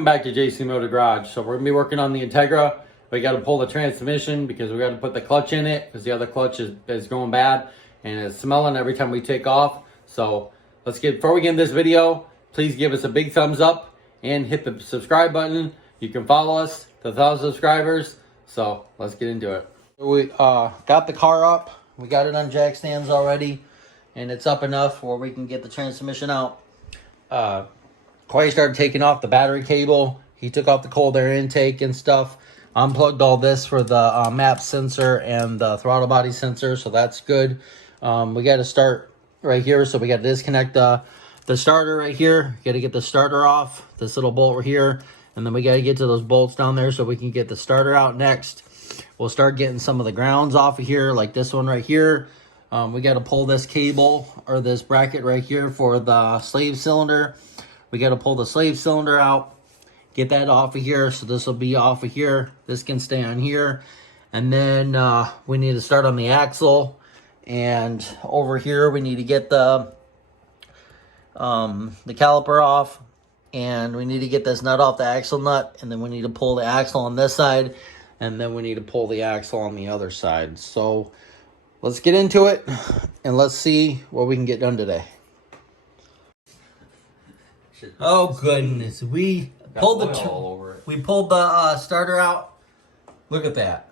Welcome back to JC Motor Garage. So we're gonna be working on the Integra. We got to pull the transmission because we got to put the clutch in it because the other clutch is going bad and it's smelling every time we take off. So before we get in this video, please give us a big thumbs up and hit the subscribe button. You can follow us to 1,000 subscribers. So let's get into it. We got the car up. We got it on jack stands already, and it's up enough where we can get the transmission out. Clay started taking off the battery cable. He took off the cold air intake and stuff. Unplugged all this for the map sensor and the throttle body sensor, so that's good. We got to start right here, so we got to disconnect the starter right here. Got to get the starter off, this little bolt right here, and then we got to get to those bolts down there so we can get the starter out next. We'll start getting some of the grounds off of here, like this one right here. We got to pull this cable or this bracket right here for the slave cylinder. We got to pull the slave cylinder out, get that off of here. So this will be off of here. This can stay on here. And then we need to start on the axle. And over here, we need to get the caliper off. And we need to get this nut off the axle nut. And then we need to pull the axle on this side. And then we need to pull the axle on the other side. So let's get into it. And let's see what we can get done today. Oh goodness, we pulled the starter out. Look at that.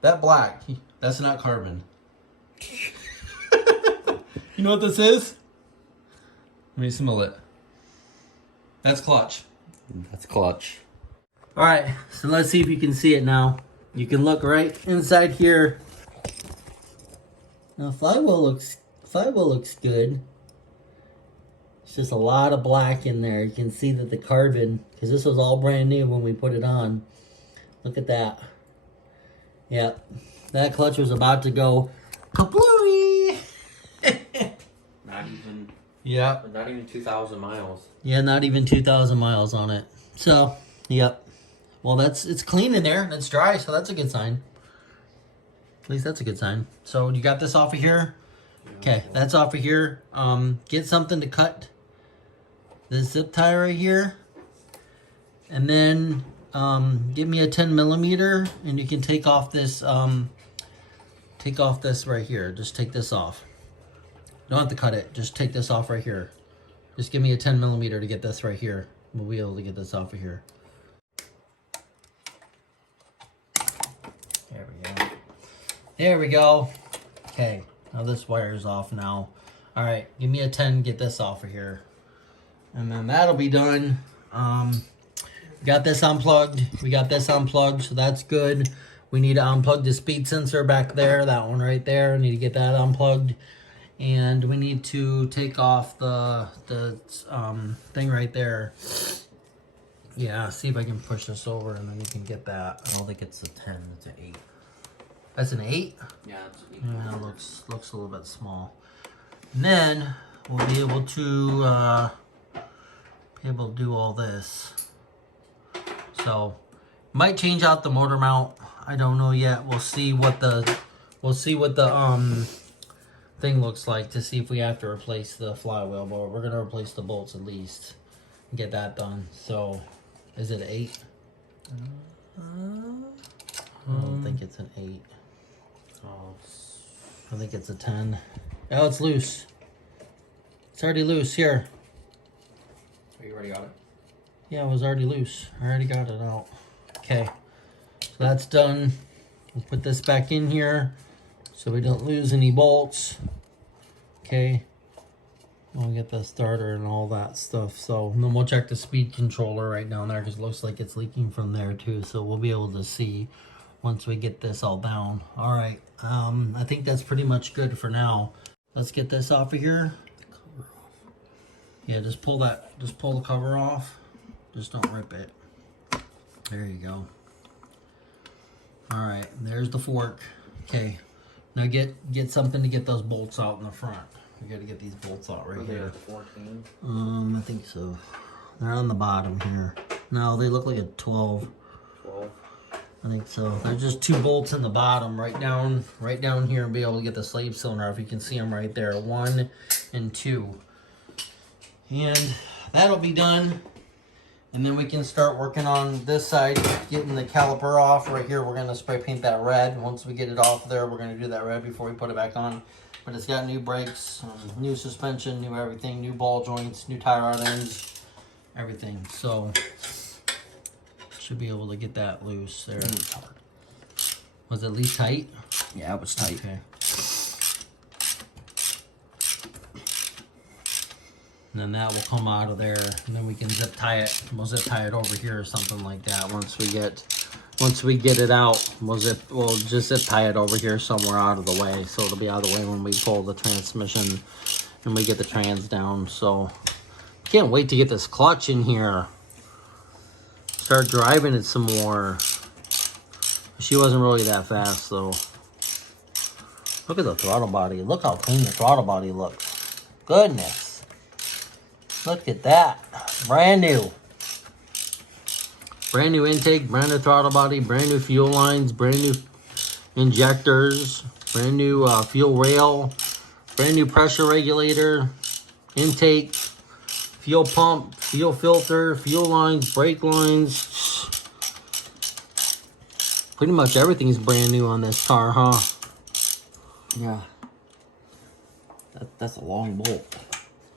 That black, that's not carbon. You know what this is? Let me smell it. That's clutch. That's clutch. All right, so let's see if you can see it now. You can look right inside here. Now flywheel looks good. It's just a lot of black in there. You can see that the carbon, because this was all brand new when we put it on. Look at that. Yep. That clutch was about to go kablooey. Not even. Yep. Not even 2,000 miles. Yeah, not even 2,000 miles on it. So, yep. Well, it's clean in there and it's dry, so that's a good sign. At least that's a good sign. So you got this off of here? Okay, that's off of here. Get something to cut this zip tie right here, and then give me a 10 millimeter, and you can take off this right here. Just take this off. Don't have to cut it. Just take this off right here. Just give me a 10 millimeter to get this right here. We'll be able to get this off of here. There we go. There we go. Okay. Now this wire is off now. All right, give me a 10, get this off of here. And then that'll be done. Got this unplugged. We got this unplugged, so that's good. We need to unplug the speed sensor back there, that one right there. Need to get that unplugged. And we need to take off the thing right there. Yeah, see if I can push this over and then you can get that. I don't think it's a 10, it's an 8. That's an 8? Yeah, it's an 8. Yeah, it looks a little bit small. And then we'll be able to do all this. So might change out the motor mount. I don't know yet. We'll see what the thing looks like to see if we have to replace the flywheel, but we're gonna replace the bolts at least and get that done. So is it an 8? I don't think it's an 8. Oh, I think it's a 10. Oh, it's loose. It's already loose here. you already got it? Yeah, it was already loose. I already got it out. Okay, so that's done. We'll put this back in here so we don't lose any bolts. Okay, we'll get the starter and all that stuff. So and then we'll check the speed controller right down there because it looks like it's leaking from there too. So we'll be able to see once we get this all down. All right, I think that's pretty much good for now. Let's get this off of here. Yeah, just pull the cover off. Just don't rip it. There you go. All right, there's the fork. Okay, now get something to get those bolts out in the front. We got to get these bolts out right here. 14? I think so. They're on the bottom here. No, they look like a 12. 12? I think so. There's just 2 bolts in the bottom, right down here, and be able to get the slave cylinder off. You can see them right there, 1 and 2. And that'll be done. And then we can start working on this side, getting the caliper off. Right here, we're gonna spray paint that red. Once we get it off there, we're gonna do that red before we put it back on. But it's got new brakes, new suspension, new everything, new ball joints, new tire rod ends, everything. So, should be able to get that loose there. Was it at least tight? Yeah, it was tight. Okay. And then that will come out of there, and then we can zip tie it. We'll zip tie it over here or something like that. Once we get it out, we'll just zip tie it over here somewhere out of the way, so it'll be out of the way when we pull the transmission and we get the trans down. So can't wait to get this clutch in here. Start driving it some more. She wasn't really that fast though. Look at the throttle body. Look how clean the throttle body looks. Goodness. Look at that. Brand new. Brand new intake, brand new throttle body, brand new fuel lines, brand new injectors, brand new fuel rail, brand new pressure regulator, intake, fuel pump, fuel filter, fuel lines, brake lines. Pretty much everything's brand new on this car, huh? Yeah. That's a long bolt.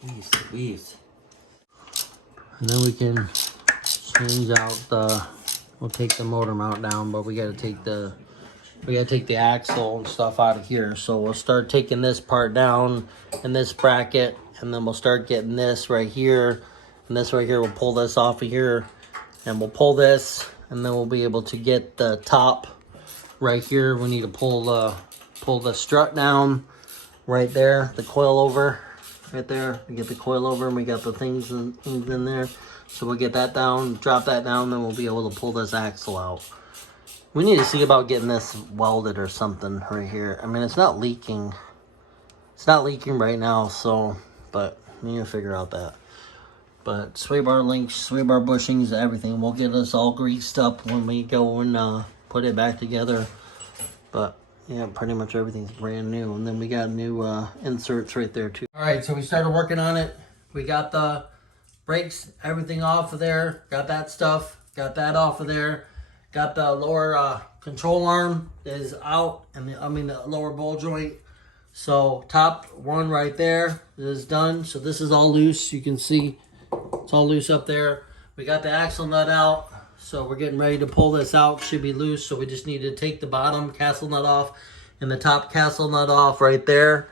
Jeez. And then we can change out the, we'll take the motor mount down, but we gotta take the axle and stuff out of here. So we'll start taking this part down in this bracket, and then we'll start getting this right here, and this right here, we'll pull this off of here, and we'll pull this, and then we'll be able to get the top right here. We need to pull the strut down right there, the coil over right there. We get the coil over, and we got the things in there. So we'll get that down, drop that down, then we'll be able to pull this axle out. We need to see about getting this welded or something right here. I mean, it's not leaking. It's not leaking right now, so, but we need to figure out that. But sway bar links, sway bar bushings, everything. We'll get us all greased up when we go and put it back together. But yeah, pretty much everything's brand new. And then we got new inserts right there too. All right, so we started working on it. We got the brakes, everything off of there. Got that stuff, got that off of there. Got the lower control arm is out, and the lower ball joint. So top one right there is done. So this is all loose. You can see it's all loose up there. We got the axle nut out. So we're getting ready to pull this out. Should be loose. So we just need to take the bottom castle nut off and the top castle nut off right there,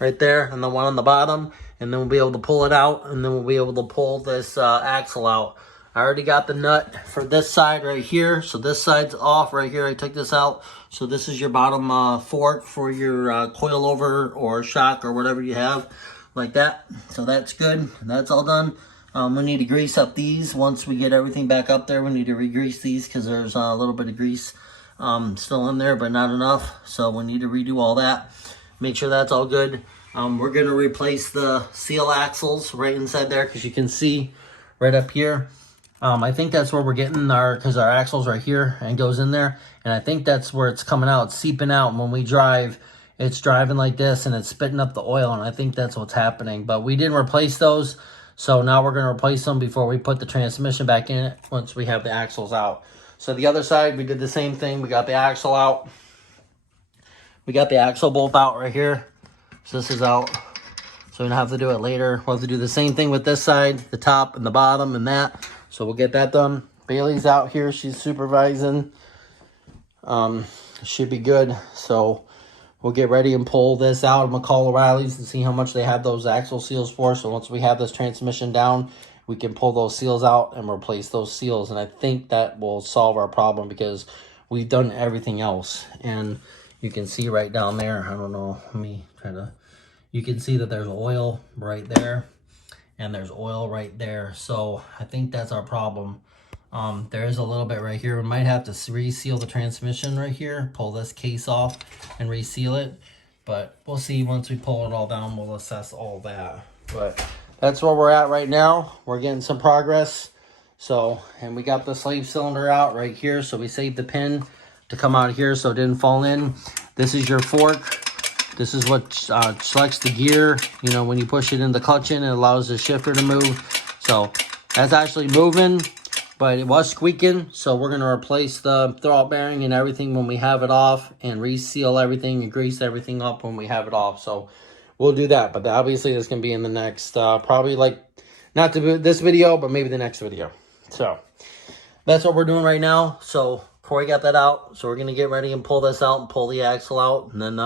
and the one on the bottom. And then we'll be able to pull it out, and then we'll be able to pull this axle out. I already got the nut for this side right here. So this side's off right here. I took this out. So this is your bottom fork for your coilover or shock or whatever you have like that. So that's good. That's all done. We need to grease up these. Once we get everything back up there, we need to re-grease these because there's a little bit of grease still in there, but not enough. So we need to redo all that. Make sure that's all good. We're going to replace the seal axles right inside there because you can see right up here. I think that's where we're getting because our axle's right here and goes in there. And I think that's where it's coming out, it's seeping out. And when we drive, it's driving like this and it's spitting up the oil. And I think that's what's happening. But we didn't replace those. So now we're going to replace them before we put the transmission back in it once we have the axles out. So the other side, we did the same thing. We got the axle out. We got the axle bolt out right here. So this is out. So we don't have to do it later. We'll have to do the same thing with this side, the top and the bottom and that. So we'll get that done. Bailey's out here. She's supervising. Should be good. So we'll get ready and pull this out. I'm going to call O'Reilly's and see how much they have those axle seals for. So once we have this transmission down, we can pull those seals out and replace those seals. And I think that will solve our problem because we've done everything else. And you can see right down there. I don't know. Let me try to. You can see that there's oil right there. And there's oil right there. So I think that's our problem. There is a little bit right here. We might have to reseal the transmission right here. Pull this case off and reseal it. But we'll see once we pull it all down. We'll assess all that. But that's where we're at right now. We're getting some progress. So, and we got the slave cylinder out right here. So we saved the pin to come out of here so it didn't fall in. This is your fork. This is what selects the gear. You know, when you push it in the clutch in, it allows the shifter to move. So that's actually moving. but it was squeaking, so we're going to replace the throwout bearing and everything when we have it off, and reseal everything and grease everything up when we have it off. So we'll do that, but obviously this can be in the next, probably like, not to this video, but maybe the next video. So that's what we're doing right now. So Corey got that out, so we're going to get ready and pull this out and pull the axle out, and then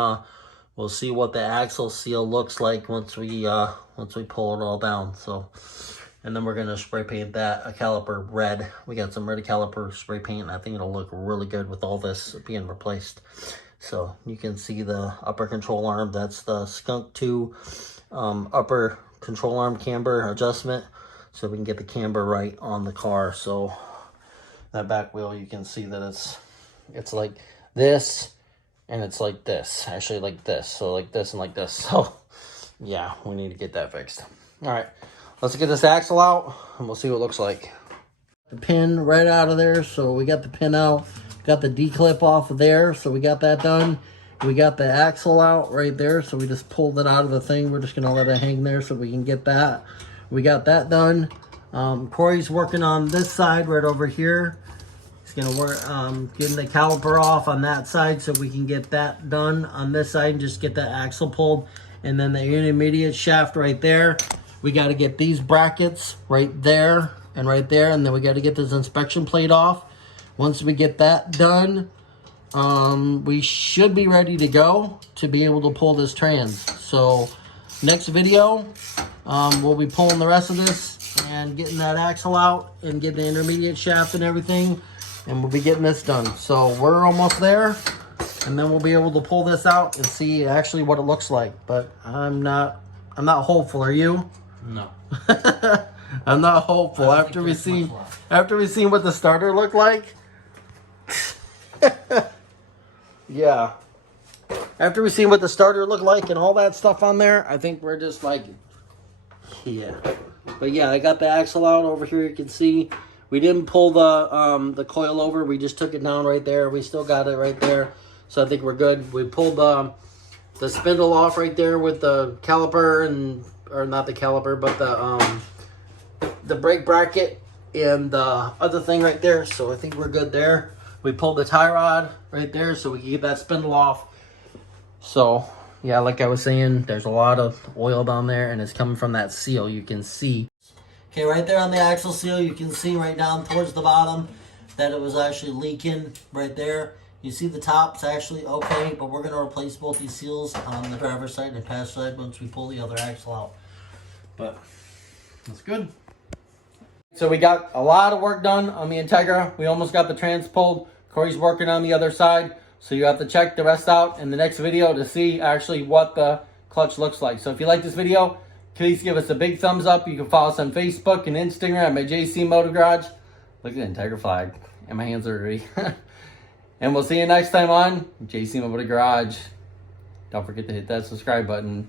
we'll see what the axle seal looks like once we pull it all down. So, and then we're gonna spray paint that a caliper red. We got some red caliper spray paint, and I think it'll look really good with all this being replaced. So you can see the upper control arm. That's the Skunk 2 upper control arm camber adjustment, so we can get the camber right on the car. So that back wheel, you can see that it's like this, and it's like this, actually like this, so like this and like this. So yeah, we need to get that fixed. All right, let's get this axle out and we'll see what it looks like. The pin right out of there, so we got the pin out, got the D-clip off of there, so we got that done. We got the axle out right there, so we just pulled it out of the thing. We're just gonna let it hang there so we can get that. We got that done. Corey's working on this side right over here. He's gonna work getting the caliper off on that side so we can get that done on this side and just get that axle pulled. And then the intermediate shaft right there, we got to get these brackets right there and right there, and then we got to get this inspection plate off. Once we get that done, we should be ready to go to be able to pull this trans. So next video, we'll be pulling the rest of this and getting that axle out and getting the intermediate shaft and everything, and we'll be getting this done. So we're almost there, and then we'll be able to pull this out and see actually what it looks like. But I'm not hopeful. Are you? No. I'm not hopeful after we see what the starter looked like. Yeah. After we see what the starter looked like and all that stuff on there, I think we're just like, yeah. But yeah, I got the axle out over here. You can see we didn't pull the coil over. We just took it down right there. We still got it right there. So I think we're good. We pulled the spindle off right there with the caliper, or not the caliper, but the brake bracket and the other thing right there. So I think we're good there. We pulled the tie rod right there so we can get that spindle off. So yeah, like I was saying, there's a lot of oil down there, and it's coming from that seal. You can see. Okay, right there on the axle seal, you can see right down towards the bottom that it was actually leaking right there. You see the top's actually okay, but we're going to replace both these seals on the driver's side and the passenger side once we pull the other axle out. But that's good. So we got a lot of work done on the Integra. We almost got the trans pulled. Corey's working on the other side. So you have to check the rest out in the next video to see actually what the clutch looks like. So if you like this video, please give us a big thumbs up. You can follow us on Facebook and Instagram at JC Motor Garage. Look at the Integra flag. And my hands are dirty. And we'll see you next time on JC Motor Garage. Don't forget to hit that subscribe button.